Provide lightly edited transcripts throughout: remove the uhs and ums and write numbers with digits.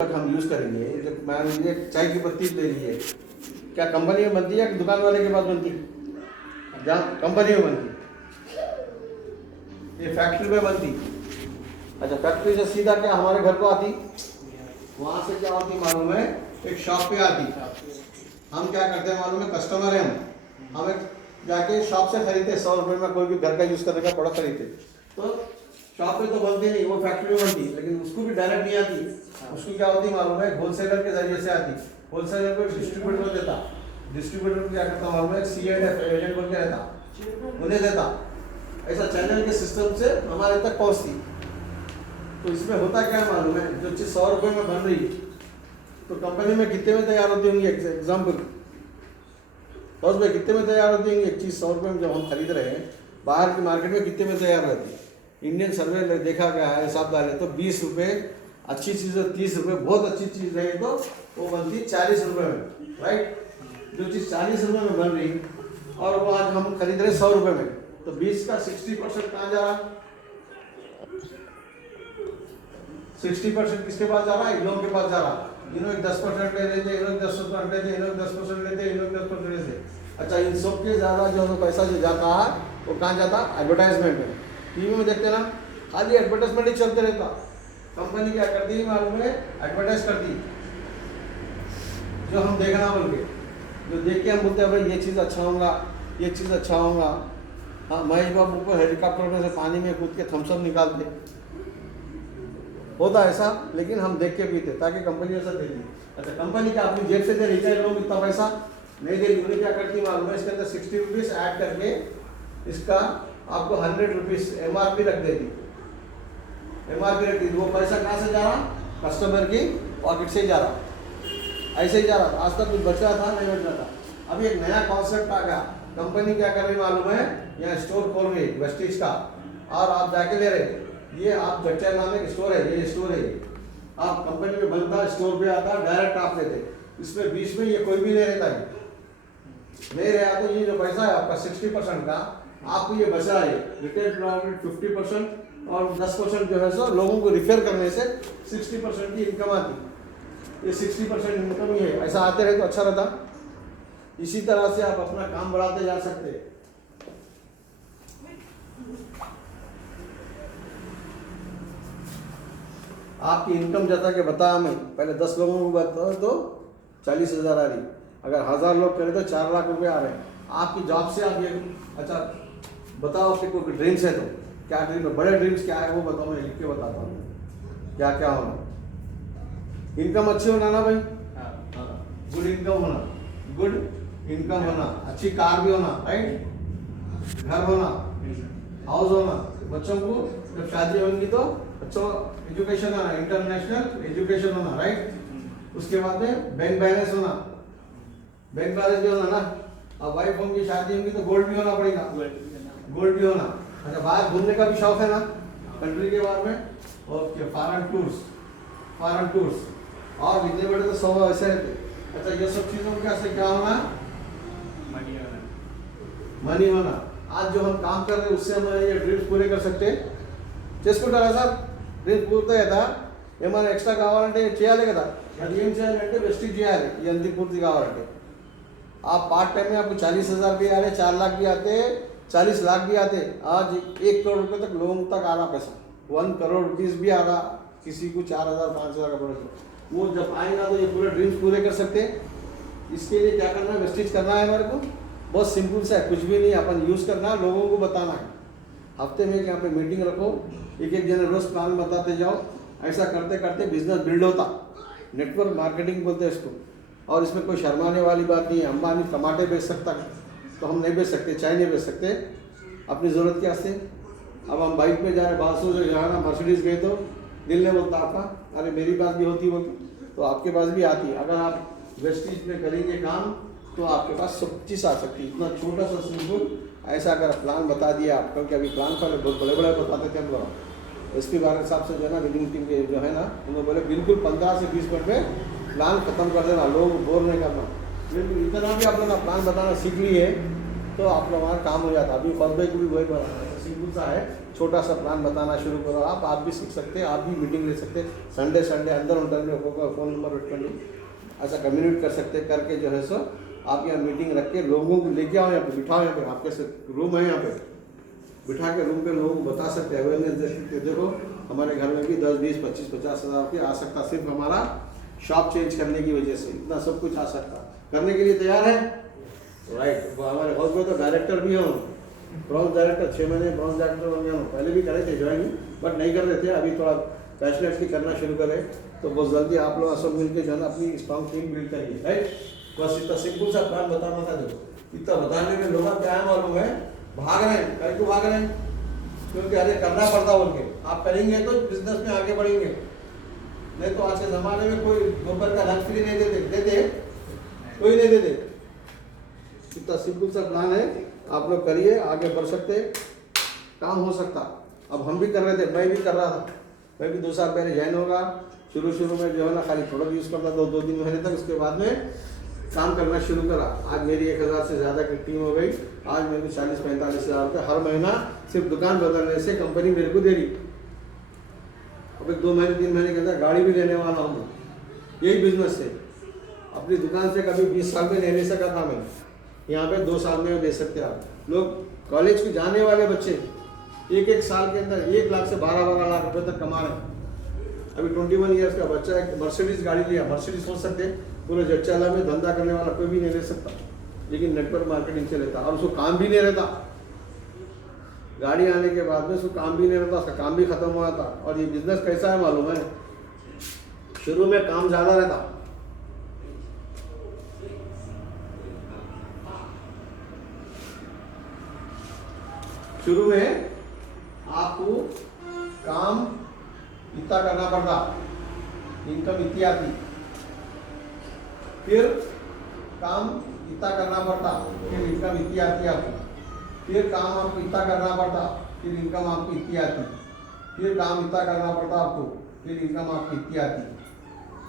हम यूज करेंगे। जब मान लीजिए चाय की पत्ती ले लीजिए, क्या कंपनी में बनती है कि दुकान वाले के पास बनती है? जहाँ कंपनी में बनती, ये फैक्ट्री में बनती। अच्छा, फैक्ट्री से सीधा क्या हमारे घर को आती? वहाँ से क्या होती मालूम है? एक शॉप पे आती। हम क्या करते हैं मालूम है? कस्टमर है हम, हमें जाके शॉप से खरीदते 100 रुपये में कोई भी घर का यूज करने का प्रोडक्ट खरीदते। तो शॉप पे तो बनती नहीं, वो फैक्ट्री में बनती, लेकिन उसको भी डायरेक्ट नहीं आती। उसको क्या होती मालूम है? होलसेलर के जरिए से आती। होलसेलर को डिस्ट्रीब्यूटर को देता, डिस्ट्रीब्यूटर को क्या करता मालूम है? CNF एजेंट बोल के रहता, उन्हें देता। ऐसा चैनल के सिस्टम से हमारे तक पहुंचती। तो इसमें होता क्या मालूम है? जो चीज़ 100 रुपये में बन रही तो कंपनी में कितने में तैयार होती होंगी? एग्जाम्पल 100 रुपये कितने में तैयार होती होंगी? एक चीज़ 100 रुपये में जब हम खरीद रहे हैं, बाहर की मार्केट में कितने में तैयार रहती है? इंडियन सर्वे देखा गया है, हिसाब डाले तो 20 रुपये अच्छी चीज़, 30 रुपये बहुत अच्छी चीज़ रही तो वो बनती 40 रुपये में, राइट? जो चीज़ 40 रुपये में बन रही और वो आज हम खरीद रहे 100 रुपये में, तो 20 का 60% कहाँ जा रहा? 60% किसके पास जा रहा है? इन लोगों के पास जा रहा। इन लोग 10% ले लेते, इन लोग 10% लेते, इन लोग 10% लेते, इन लोग 10% लेते। अच्छा, इन सब के ज़्यादा जो पैसा जो जाता है वो कहाँ जाता? एडवर्टाइजमेंट में। टीवी में देखते ना, खाली एडवर्टाइजमेंट ही चलते रहता। कंपनी क्या करती है मालूम है? एडवर्टाइज करती, जो हम देखना बोल के, जो देख के हम बोलते हैं भाई ये चीज़ अच्छा होगा, ये चीज़ अच्छा होगा। हाँ, महेश बाबू को हेलीकॉप्टर में से पानी में कूद के थम्सअप निकालते, होता ऐसा, लेकिन हम देख के पीते ताकि कंपनी ऐसा दे दी। अच्छा, कंपनी क्या अपनी जेब से दे रही है? लोग इतना पैसा नहीं दे रही। उन्हें क्या करती मालूम है? इसके अंदर 60 रुपीज़ ऐड करके इसका आपको 100 रुपीज़ MRP रख देती। MRP रख दी, वो पैसा कहाँ से जा रहा? कस्टमर की पॉकेट से ही जा रहा, ऐसे ही जा रहा। आज तक कुछ बच रहा था? नहीं बच रहा था। अभी एक नया कॉन्सेप्ट आ गया। कंपनी क्या कर रही मालूम है? यहाँ स्टोर खोल रही है वेस्टिज का, और आप जाके ले रहे। ये आप जट्टा नाम एक स्टोर है, ये स्टोर है, आप कंपनी में बनता, स्टोर पे आता, डायरेक्ट आप लेते। इसमें बीच में ये कोई भी नहीं रहता है, नहीं रहा तो ये जो पैसा है आपका 60% का आपको ये बच रहा है। रिटेल प्रॉफिट 50% और 10% जो है सो लोगों को रिफर करने से 60% की इनकम आती। ये 60% इनकम ही है। ऐसा आते रहे तो अच्छा रहता। इसी तरह से आप अपना काम बढ़ाते जा सकते हैं। आपकी इनकम जैसा कि बताया मैं पहले, 10 लोगों को बताओ तो 40,000 आ रही। अगर 1000 लोग करें तो 4 लाख रुपए आ रहे हैं आपकी जॉब से। आप ये अच्छा बताओ आपके कोई ड्रीम्स है तो क्या ड्रीम है? बड़े ड्रीम्स क्या है वो बताओ, मैं लिख के बताता हूँ क्या क्या होना। इनकम अच्छी होना ना भाई, गुड इनकम होना, गुड इनकम होना, अच्छी कार भी होना, राइट? घर होना, हाउस होना, बच्चों को जब शादी होगी तो अच्छा एजुकेशन होना, इंटरनेशनल एजुकेशन होना, राइट? उसके बाद में बैंक बैलेंस होना, बैंक बैलेंस भी होना ना। अब वाइफ होंगी, शादी होंगी तो गोल्ड भी होना पड़ेगा, गोल्ड भी होना। अच्छा, बाहर घूमने का भी शौक है ना कंट्री के बारे में? ओके, फॉरेन टूर्स और इतने बड़े तो 100 ऐसे रहते। अच्छा, ये सब चीज़ों का से क्या होना? मनी होना। आज जो हम काम कर रहे हैं उससे हम ये ड्रीम्स पूरे कर सकते हैं। చేసుకుంటారా సార్? డ్రీమ్స్ పూర్తయ్యా కదా? ఏమైనా ఎక్స్ట్రా కావాలంటే చేయాలి కదా? అది ఏం చేయాలంటే వెస్టిజ్ చేయాలి ఇవన్నీ పూర్తి కావాలంటే। आप पार्ट टाइम में आपको 40,000 भी आ रहे, 4 लाख भी आते, 40 लाख भी आते। आज 1 करोड़ रुपये तक लोगों तक आ रहा पैसा, 1 करोड़ रुपीज़ भी आ रहा किसी को। 4,000 5,000 का प्रोडक्ट वो जब आएगा तो ये पूरे ड्रीम्स पूरे कर सकते हैं। इसके लिए क्या करना है? वेस्टिज करना है हमारे को। बहुत सिंपल सा है, कुछ भी नहीं, अपन यूज़ करना है, लोगों को बताना है। हफ्ते में यहाँ पे मीटिंग रखो, एक जने रोज प्लान बताते जाओ। ऐसा करते करते बिजनेस बिल्ड होता। नेटवर्क मार्केटिंग बोलते हैं इसको। और इसमें कोई शर्माने वाली बात नहीं है। अंबानी टमाटे बेच सकता है तो हम नहीं बेच सकते, चाय नहीं बेच सकते अपनी ज़रूरत के वास्ते। अब हम बाइक पे जा रहे, 500 से यहाँ ना मर्सिडीज़ गए तो दिल ने बोलता आपका, अरे मेरी बात भी होती होगी तो आपके पास भी आती। अगर आप वेस्टिज में करेंगे काम तो आपके पास सब चीज़ आ सकती है। इतना छोटा सा सिंपल ऐसा अगर प्लान बता दिया आपको, कि अभी प्लान पहले बहुत बड़े बड़े बताते थे हम लोग। SP बारह साहब से जो है ना रीडिंग टीम के जो है ना, उन्होंने बोले बिल्कुल 15 से 20 मिनट में प्लान खत्म कर देना, लोगों को बोर नहीं करना। बिल्कुल इतना भी आप लोग प्लान बताना सीख लिए तो आप लोग हमारा काम हो जाता। अभी फर्स्ट भाई को भी वही बताना, सिंपल सा है, छोटा सा प्लान बताना शुरू करो। आप भी सीख सकते हैं, आप भी मीटिंग ले सकते हैं। संडे अंदर उनका फ़ोन नंबर పెట్టుకోండి, ऐसा कम्युनिकेट कर सकते करके जो है सो आप यहाँ मीटिंग रख के लोगों को लेके आओ, यहाँ पे बिठाओ, यहाँ पे आपके रूम है, यहाँ पे बिठा के रूम पे लोगों को बता सकते हैं, अवेयरनेस दे सकते हैं। देखो हमारे घर में भी 10, 20, 25, 50 हज़ार रुपये आ सकता, सिर्फ हमारा शॉप चेंज करने की वजह से इतना सब कुछ आ सकता। करने के लिए तैयार है? राइट। हमारे हाउस में तो डायरेक्टर भी हूँ, ब्रांच डायरेक्टर, 6 महीने ब्रांच डायरेक्टर बन गया हूँ। पहले भी करे थे ज्वाइनिंग, बट नहीं कर रहे थे, अभी थोड़ा पैशनेट की करना शुरू करें तो बहुत जल्दी आप लोग सब मिलकर जो है ना अपनी स्ट्रॉन्ग टीम बिल्ड करिए। राइट, बस इतना सिंपल सा प्लान बताना था। देखो इतना बताने में लोगों क्या है मालूम है, भाग रहे हैं। कहीं को भाग रहे हैं क्योंकि अरे करना पड़ता बोल के। आप करेंगे तो बिजनेस में आगे बढ़ेंगे, नहीं तो आज के ज़माने में कोई दोपहर का लंच फ्री नहीं देते कोई नहीं देते। इतना सिंपल सा प्लान है, आप लोग करिए, आगे बढ़ सकते, काम हो सकता। अब हम भी कर रहे थे, मैं भी कर रहा था, मैं भी 2 साल पहले ज्वाइन होगा। शुरू में जो है ना खाली प्रोडक्ट यूज़ करता था 2-3 महीने तक, उसके बाद में काम करना शुरू करा। आज मेरी 1000 से ज़्यादा की टीम हो गई। आज मेरे को 40-45 हज़ार रुपये हर महीना सिर्फ दुकान बदलने से कंपनी मेरे को दे रही। अब 2 महीने 3 महीने के अंदर गाड़ी भी लेने वाला हूँ, यही बिजनेस से। अपनी दुकान से कभी 20 साल में ले सका था मैं, यहाँ पे 2 साल में ले सकते आप। लोग कॉलेज को जाने वाले बच्चे 1-1 साल के अंदर 1 लाख से 12-12 लाख रुपए तक कमा रहे हैं। अभी 21 ईयर्स का बच्चा एक मर्सिडीज गाड़ी लिया, मर्सिडीज सोच सकते पूरे जच्चाला में धंधा करने वाला कोई भी नहीं ले सकता, लेकिन नेटवर्क मार्केटिंग से लेता, और उसको काम भी नहीं रहता। गाड़ी आने के बाद में उसको काम भी नहीं रहता, उसका काम भी खत्म हुआ था। और ये बिजनेस कैसा है मालूम है, शुरू में काम ज़्यादा रहता, शुरू में आपको काम इतना करना पड़ता, इनकम इतनी आती, फिर काम इतना करना पड़ता, फिर इनकम इतनी आती आपको, फिर काम आपको इतना करना पड़ता, फिर इनकम आपकी इतनी आती, फिर काम इतना करना पड़ता आपको, फिर इनकम आपकी इतनी आती,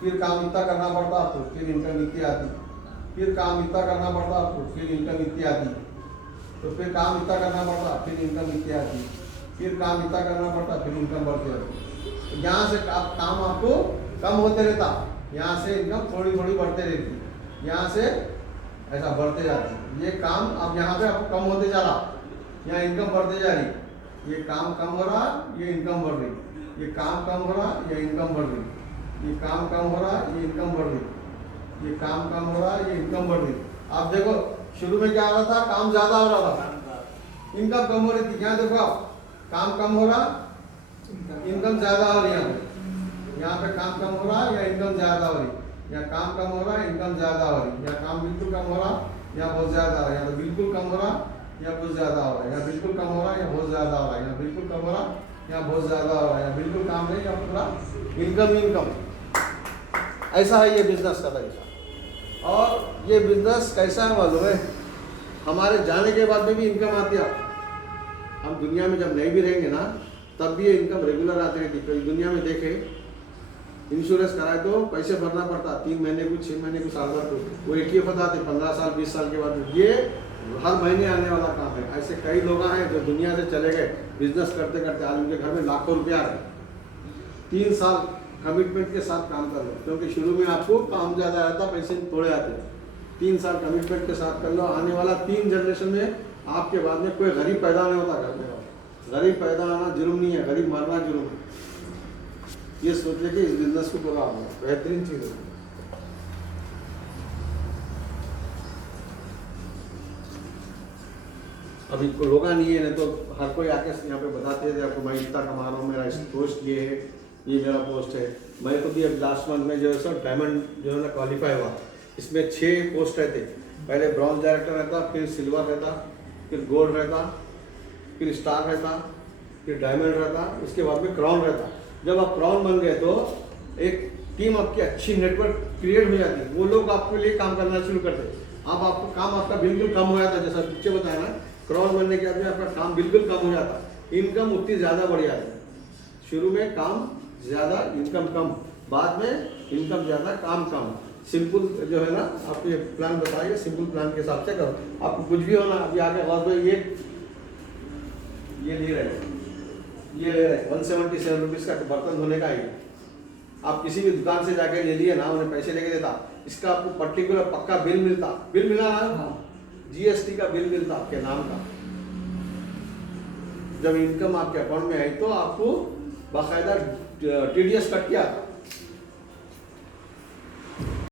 फिर काम इतना करना पड़ता आपको, फिर इनकम इतनी आती, फिर काम इतना करना पड़ता आपको, फिर इनकम इतनी आती, तो फिर काम इतना करना पड़ता, फिर इनकम इतनी आती, फिर काम इतना करना पड़ता, फिर इनकम बढ़ती रहती। यहाँ से काम आपको कम होते रहता, यहाँ से इनकम थोड़ी थोड़ी बढ़ते रहती, यहाँ से ऐसा बढ़ते जाती। ये काम अब यहाँ पे आपको कम होते जा रहा, यहाँ इनकम बढ़ते जा रही। ये काम कम हो रहा, ये इनकम बढ़ रही, ये काम कम हो रहा, ये इनकम बढ़ रही, ये काम कम हो रहा, ये इनकम बढ़ रही, ये काम कम हो रहा, ये इनकम बढ़ रही। आप देखो शुरू में क्या हो रहा था, काम ज़्यादा हो रहा था, इनकम कम हो रही थी। यहाँ देखो आप, काम कम हो रहा, इनकम ज़्यादा हो रही है। यहाँ पे काम कम हो रहा है या इनकम ज़्यादा हो रही, या काम कम हो रहा है, इनकम ज़्यादा हो रही, या काम बिल्कुल कम हो रहा या बहुत ज़्यादा हो रहा है, या तो बिल्कुल कम हो रहा या बहुत ज़्यादा हो रहा है, या बिल्कुल कम हो रहा या बहुत ज़्यादा हो रहा है, या बिल्कुल कम हो रहा या बहुत ज़्यादा हो रहा है, या बिल्कुल काम नहीं या पूरा इनकम। ऐसा है ये बिजनेस का तरीका। और ये बिजनेस कैसा है मालूम है, हमारे जाने के बाद में भी इनकम आती है। हम दुनिया में जब नहीं भी रहेंगे ना, तब भी ये इनकम रेगुलर आती रहती। कई दुनिया में देखे इंश्योरेंस कराए तो पैसे भरना पड़ता, 3 महीने को, 6 महीने को, साल भर को। वो ATF बताते 15 साल 20 साल के बाद। ये हर महीने आने वाला काम है। ऐसे कई लोग हैं जो दुनिया से चले गए बिजनेस करते करते, आज उनके घर में लाखों रुपया है। 3 साल कमिटमेंट के साथ काम कर लो, क्योंकि शुरू में आपको काम ज़्यादा रहता, पैसे थोड़े आते हैं। 3 साल कमिटमेंट के साथ कर लो, आने वाला 3 जनरेशन में आपके बाद में कोई गरीब पैदा नहीं होता घर में। गरीब पैदा आना जुर्म नहीं है, गरीब मरना जुर्म है। ये सोचिए कि इस बिजनेस को पूरा होगा, बेहतरीन चीज़ है। अभी को लोग नहीं है, नहीं तो हर कोई आके यहाँ पे बताते थे आपको, मैं इतना कमा रहा हूँ, मेरा पोस्ट ये है, ये मेरा पोस्ट है। मैं तो भी अब लास्ट मंथ में जो है सर डायमंड जो है ना क्वालिफाई हुआ। इसमें 6 पोस्ट रहते, पहले ब्रॉन्ज डायरेक्टर रहता, फिर सिल्वर रहता, फिर गोल्ड रहता, फिर स्टार रहता, फिर डायमंड रहता, उसके बाद में क्राउन रहता। जब आप क्राउन बन गए तो एक टीम आपकी अच्छी नेटवर्क क्रिएट हो जाती है, वो लोग आपके लिए काम करना शुरू करते। अब आपको काम आपका बिल्कुल कम हो जाता, जैसा पीछे बताया ना, क्राउन बनने के बाद में आपका काम बिल्कुल कम हो जाता, इनकम उतनी ज़्यादा बढ़ जाती। शुरू में काम ज़्यादा, इनकम कम, बाद में इनकम ज़्यादा, काम कम। सिंपल जो है ना, आप ये प्लान बताइए, सिंपल प्लान के हिसाब से करो। आपको कुछ भी होना, अभी आगे बाद में ये ले रहे हैं, ये ले रहे हैं 177 रुपीज़ का बर्तन धोने का ही। आप किसी भी दुकान से जाके ले लिए ना, उन्हें पैसे लेके देता, इसका आपको पर्टिकुलर पक्का बिल मिलता, बिल मिला ना, GST का बिल मिलता आपके नाम का। जब इनकम आपके अकाउंट में आई तो आपको बाकायदा TDS कट किया था।